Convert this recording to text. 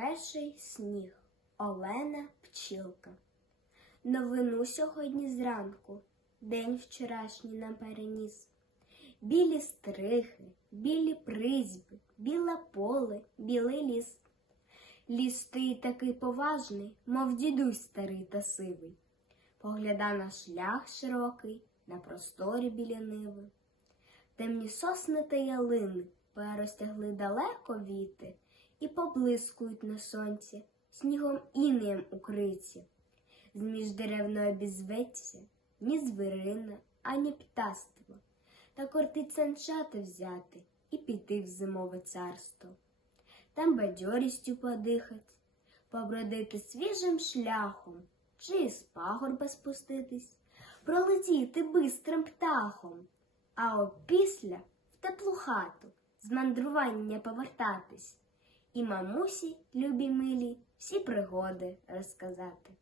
Перший сніг Олена Пчілка. Новину сьогодні зранку, день вчорашній нам переніс. Білі стрихи, білі призьби, біле поле, білий ліс. Ліс стоїть такий поважний, мов дідусь старий та сивий. Погляда на шлях широкий, на просторі біля ниви. Темні сосни та ялини порозтягли далеко віти і поблискують на сонці, снігом інеєм укриті. Зміж дерев не обізветься ні звірина, ані птаство, та кортить санчата взяти і піти в зимове царство. Там бадьорістю подихать, побродити свіжим шляхом, чи із пагорба спуститись, пролетіти бистрим птахом, а опісля в теплу хату з мандрування повертатись і мамусі, любі милі, всі пригоди розказати.